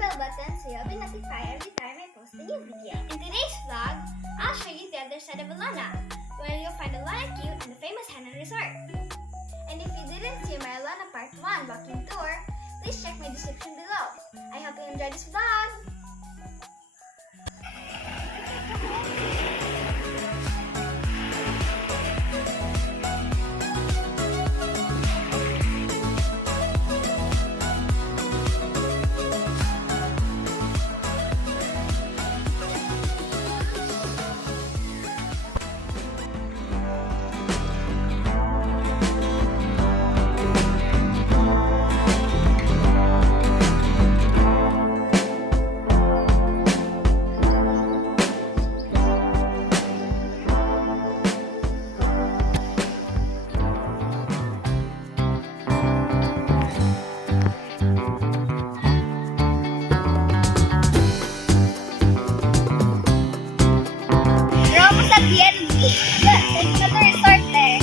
bell button so you'll be notified every time I post a new video. In today's vlog, I'll show you the other side of Alona, where you'll find Alona Cute and the famous Hennan resort. And if you didn't see my Alona Part 1 walking tour, please check my description below. I hope you enjoyed this vlog! There's another resort there.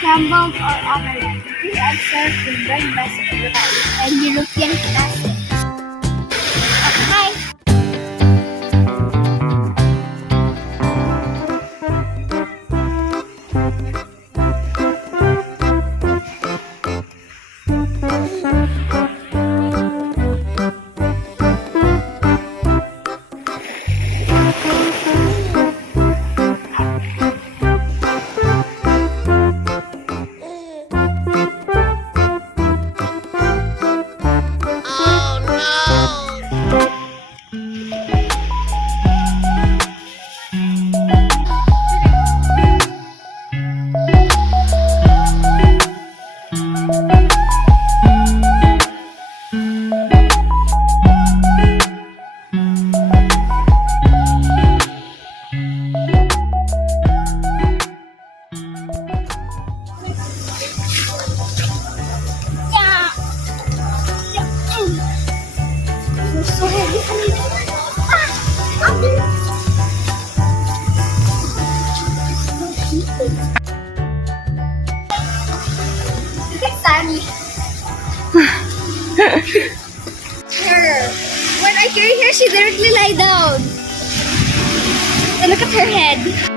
Crumbled or omelette. We are served in breakfast and European classic. Okay. So heavy. Look at Sammy. Her. When I carry her, she directly lie down. And look at her head.